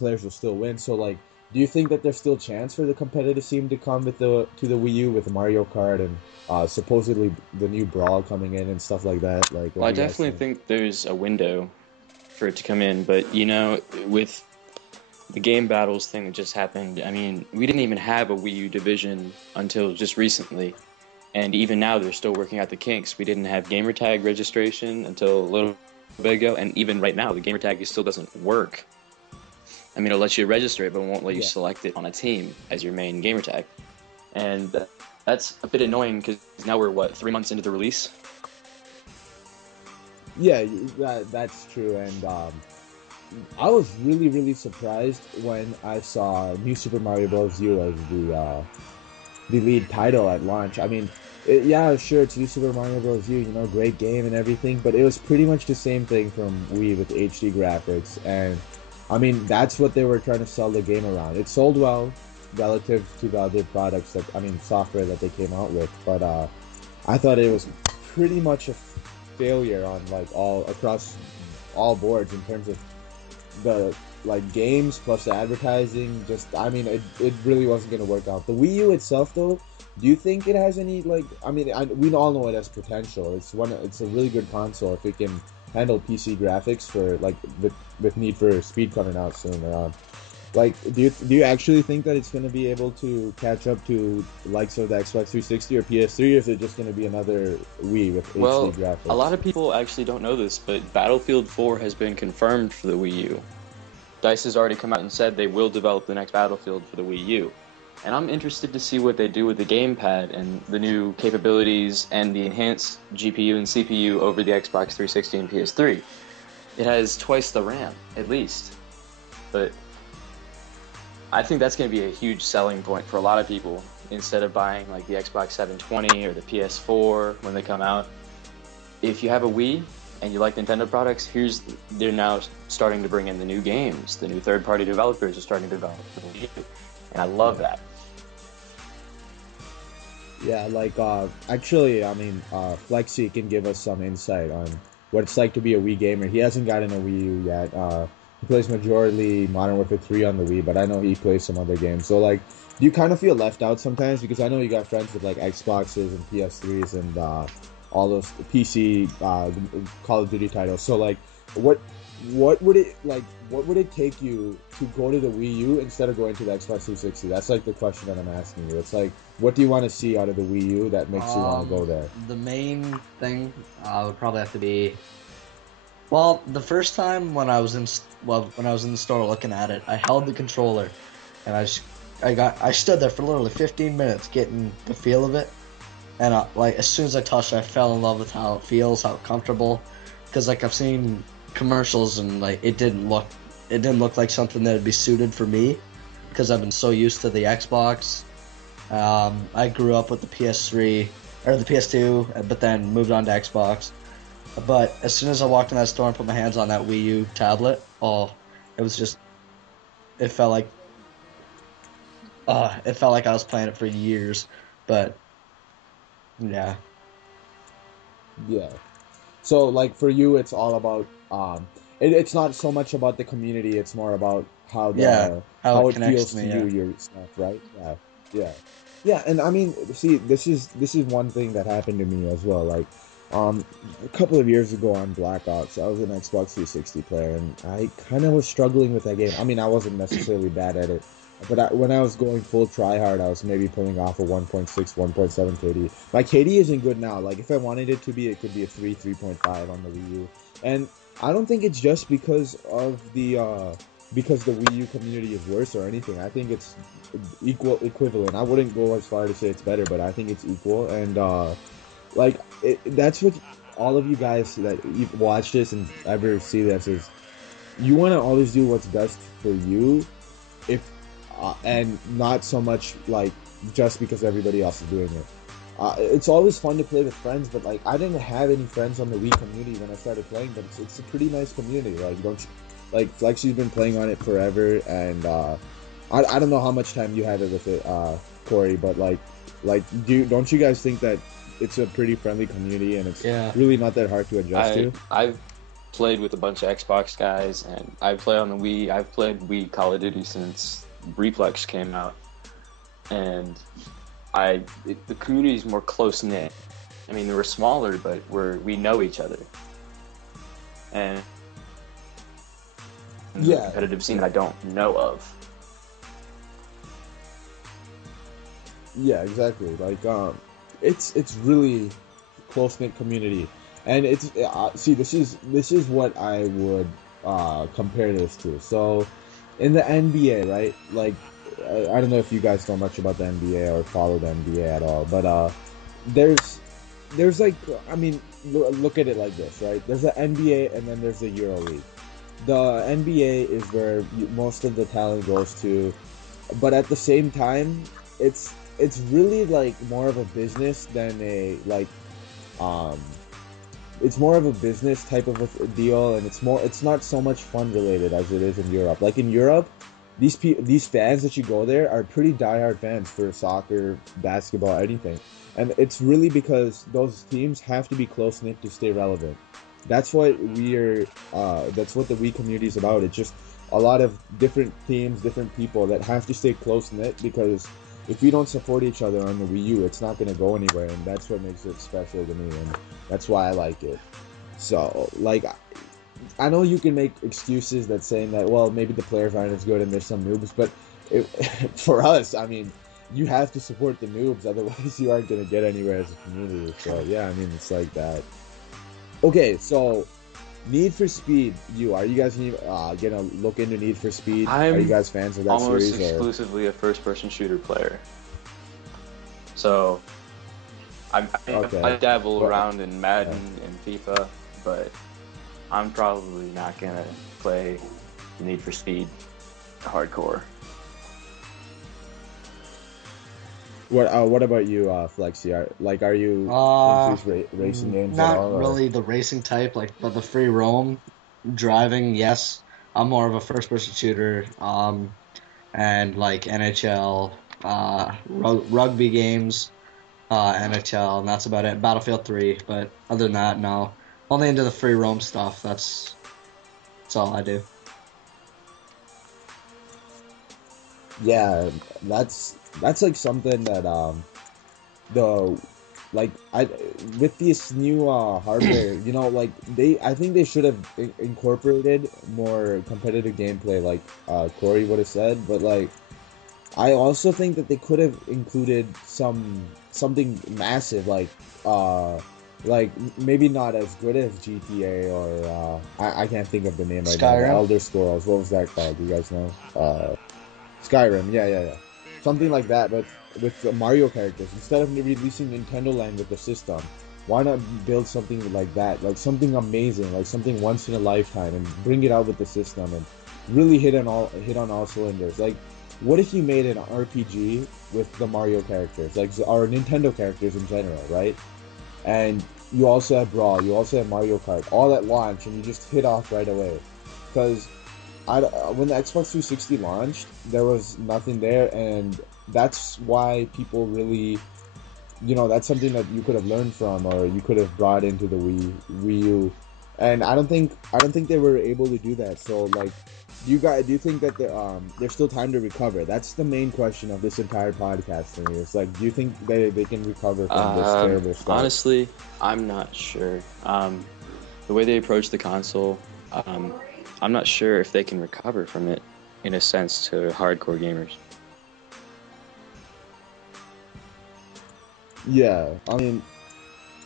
players will still win. So like, do you think that there's still chance for the competitive scene to come with the Wii U with Mario Kart and supposedly the new Brawl coming in and stuff like that? Like, what Well, I do you guys definitely think? think there's a window for it to come in, but with the game battles thing that just happened, I mean, we didn't even have a Wii U division until just recently. And even now, they're still working out the kinks. We didn't have gamertag registration until a little bit ago, and even right now, the gamertag still doesn't work. I mean, it'll let you register it, but it won't let you Yeah. select it on a team as your main gamertag. And that's a bit annoying because now we're, what, 3 months into the release? Yeah, that's true. And I was really, really surprised when I saw New Super Mario Bros. U as the lead title at launch. I mean, yeah, sure, it's New Super Mario Bros. U, great game and everything, but it was pretty much the same thing from Wii with HD graphics. And I mean, that's what they were trying to sell the game around. It sold well relative to the other products software that they came out with, but I thought it was pretty much a failure on like all across all boards in terms of the like games plus the advertising. Just I mean, it really wasn't gonna work out. The Wii U itself, though, do you think it has any like? I mean, we all know it has potential. It's a really good console if it can handle PC graphics for like with Need for Speed coming out soon. Like, do you actually think that it's going to be able to catch up to the likes of the Xbox 360 or PS3, or is it just going to be another Wii with HD Well, a graphics? lot of people actually don't know this, but Battlefield 4 has been confirmed for the Wii U. DICE has already come out and said they will develop the next Battlefield for the Wii U. And I'm interested to see what they do with the gamepad and the new capabilities and the enhanced GPU and CPU over the Xbox 360 and PS3. It has twice the RAM, at least. But I think that's going to be a huge selling point for a lot of people. Instead of buying like the Xbox 720 or the PS4 when they come out, if you have a Wii and you like Nintendo products, they're now starting to bring in the new games. The new third-party developers are starting to develop for the Wii U, and I love Yeah. that. Yeah, like actually, I mean, Flexi can give us some insight on what it's like to be a Wii gamer. He hasn't gotten a Wii U yet. He plays majorly Modern Warfare 3 on the Wii, but I know he plays some other games. So like, do you kind of feel left out sometimes? Because I know you got friends with like Xboxes and PS3s and all those PC Call of Duty titles. So like, what what would it like? What would it take you to go to the Wii U instead of going to the Xbox 360? That's like the question that I'm asking you. It's like, what do you want to see out of the Wii U that makes you want to go there? The main thing would probably have to be, well, the first time when when I was in the store looking at it, I held the controller, and I stood there for literally 15 minutes getting the feel of it, and like as soon as I touched it, I fell in love with how it feels, how comfortable, because like I've seen commercials and like it didn't look like something that would be suited for me, because I've been so used to the Xbox. I grew up with the PS3 or the PS2, but then moved on to Xbox. But as soon as I walked in that store and put my hands on that Wii U tablet, oh, it was just, it felt like, it felt like I was playing it for years. But yeah, Yeah. So like for you, it's all about it's not so much about the community. It's more about how yeah, how how it it connects feels to to me. you Yeah, yourself, right? Yeah, yeah, yeah. And I mean, see, this is one thing that happened to me as well. Like, a couple of years ago on Black Ops, I was an Xbox 360 player, and I kind of was struggling with that game. I mean, I wasn't necessarily bad at it, but when I was going full try hard, I was maybe pulling off a 1.6, 1.7 KD. My KD isn't good now. Like, if I wanted it to be, it could be a 3, 3.5 on the Wii U. And I don't think it's just because the Wii U community is worse or anything. I think it's equivalent. I wouldn't go as far to say it's better, but I think it's equal. And like that's what all of you guys that you watch this and ever see this is, you want to always do what's best for you, if and not so much like just because everybody else is doing it. It's always fun to play with friends, but like I didn't have any friends on the Wii community when I started playing, but it's a pretty nice community. Like, don't you, like Flexi's been playing on it forever, and I don't know how much time you had it with it, Corey, but don't you guys think that it's a pretty friendly community and it's yeah, really not that hard to adjust I to? I've played with a bunch of Xbox guys, and I play on the Wii. I've played Wii Call of Duty since Reflex came out, and the community is more close knit. I mean, we're smaller, but we know each other, and the Yeah, competitive scene I don't know of. yeah, exactly. Like, it's really close knit community, and it's see, this is what I would compare this to. So, in the NBA, right? Like, I don't know if you guys know much about the NBA or follow the NBA at all, but there's like, I mean, look at it like this, right? There's the NBA and then there's the Euro League. The NBA is where most of the talent goes to, but at the same time, it's really like more of a business than a like um it's more of a business type of a deal, and it's not so much fun related as it is in Europe. Like in Europe, these fans that you go there are pretty diehard fans for soccer, basketball, anything, and it's really because those teams have to be close knit to stay relevant. That's what that's what the Wii community is about. It's just a lot of different teams, different people that have to stay close knit, because if we don't support each other on the Wii U, it's not going to go anywhere, and that's what makes it special to me, and that's why I like it. So, like, I know you can make excuses that saying that, well, maybe the players aren't as good and there's some noobs, but it, for us, I mean, you have to support the noobs, otherwise you aren't going to get anywhere as a community. So, yeah, I mean, it's like that. Okay, so Need for Speed, are you guys gonna look into Need for Speed? Are you I'm guys fans of that almost series? exclusively a first-person shooter player, so Okay. I dabble Well, around in Madden and FIFA, but I'm probably not gonna play Need for Speed hardcore. what about you, Flexi? Are you into racing games at Not all? Or? really the racing type, like, but the free roam driving, yes. I'm more of a first-person shooter, and like NHL, rugby games, NHL, and that's about it. Battlefield 3, but other than that, no. Only into the free roam stuff. That's all I do. Yeah, that's like something that the like I with this new hardware, like I think they should have incorporated more competitive gameplay, like Corey would have said, but like I also think that they could have included something massive, like maybe not as good as GTA, or I can't think of the name right now. The Skyrim. Elder Scrolls. What was that called? Do you guys know? Skyrim. Yeah, yeah, yeah. Something like that, but with the Mario characters. Instead of releasing Nintendo Land with the system, why not build something like that? Like something amazing, like something once in a lifetime, and bring it out with the system and really hit on all cylinders. Like, what if you made an RPG with the Mario characters, like or Nintendo characters in general, right? And you also have Brawl, you also have Mario Kart, all at launch, and you just hit off right away. Because when the Xbox 360 launched, there was nothing there, and that's why people really, that's something that you could have learned from, or you could have brought into the Wii U, and I don't think they were able to do that. So, like, do you think that there's still time to recover? That's the main question of this entire podcast for me. It's like, do you think they can recover from this terrible start? Honestly, I'm not sure. The way they approach the console, I'm not sure if they can recover from it, in a sense, to hardcore gamers. Yeah, I mean,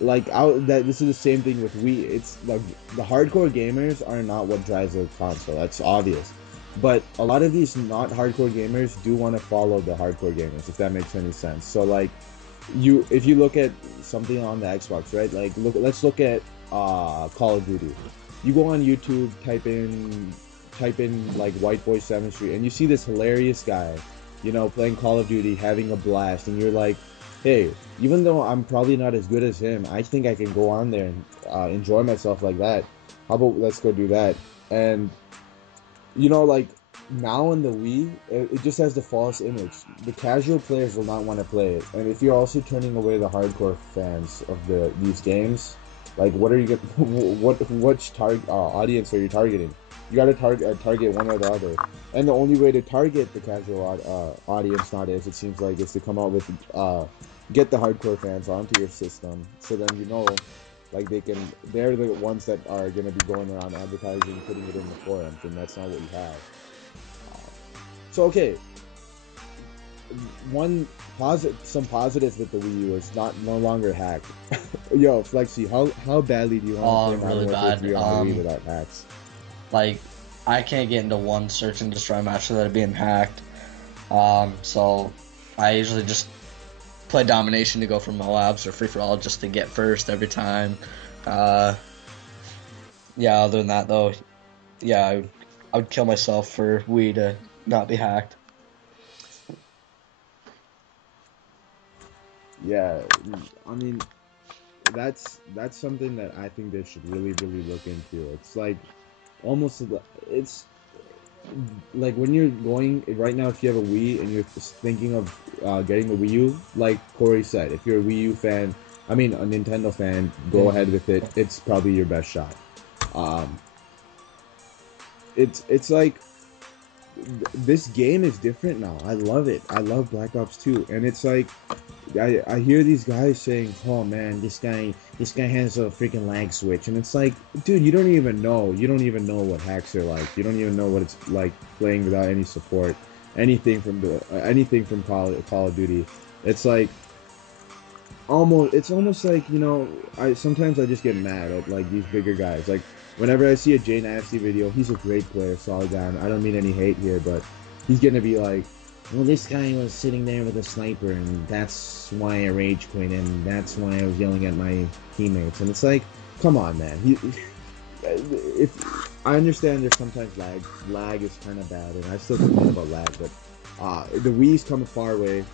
like this is the same thing with Wii. It's like the hardcore gamers are not what drives a console. That's obvious. But a lot of these not hardcore gamers do want to follow the hardcore gamers, if that makes any sense. So like, if you look at something on the Xbox, right? Like, let's look at Call of Duty. You go on YouTube, type in like White Boy 7th Street, and you see this hilarious guy, playing Call of Duty, having a blast, and you're like, hey, even though I'm probably not as good as him, I think I can go on there and enjoy myself like that. How about let's go do that? And like, now in the Wii, it just has the false image. The casual players will not want to play it, and if you're also turning away the hardcore fans of these games, Like, what are you gonna, which target audience are you targeting? You gotta target one or the other. And the only way to target the casual audience nowadays, it seems like, is to come out with get the hardcore fans onto your system, so then like they're the ones that are gonna be going around advertising, putting it in the forums, and that's not what you have. So okay, some positives with the Wii U is no longer hacked. Yo, Flexi, how badly do you want to play really Modern Warfare bad. 3 on the Wii without hacks? Like, I can't get into one search and destroy match without it being hacked. So I usually just play domination to go for Moabs or free for all just to get first every time. Yeah, other than that though, yeah, I would kill myself for Wii to not be hacked. Yeah, I mean, that's something that I think they should really look into. It's like almost it's like when you're going right now, if you have a Wii and you're thinking of getting a Wii U, like Corey said, if you're a Wii U fan, I mean a Nintendo fan, go ahead with it. It's probably your best shot. It's like this game is different now. I love it. I love Black Ops 2, and it's like I hear these guys saying, "Oh man, this guy has a freaking lag switch," and it's like, dude, you don't even know what hacks are like. You don't even know what it's like playing without any support, anything from Call of Duty. It's like it's almost like, you know, sometimes I just get mad at like these bigger guys. Like whenever I see a Jay Nasty video, he's a great player, solid guy. I don't mean any hate here, but he's gonna be like, well, this guy was sitting there with a sniper, and that's why I rage quit, and that's why I was yelling at my teammates. And it's like, come on, man. If I understand there's sometimes lag is kind of bad, and I still complain about lag, but the Wii's come a far way.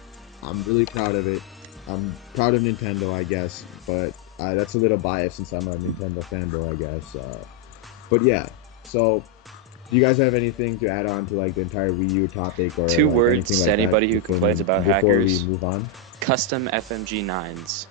I'm really proud of it. I'm proud of Nintendo, I guess, but that's a little biased since I'm a Nintendo fanboy, I guess. But yeah, so. Do you guys have anything to add on to like the entire Wii U topic, or Two like, words anything to like anybody who complains about before hackers: we move on? custom FMG 9s.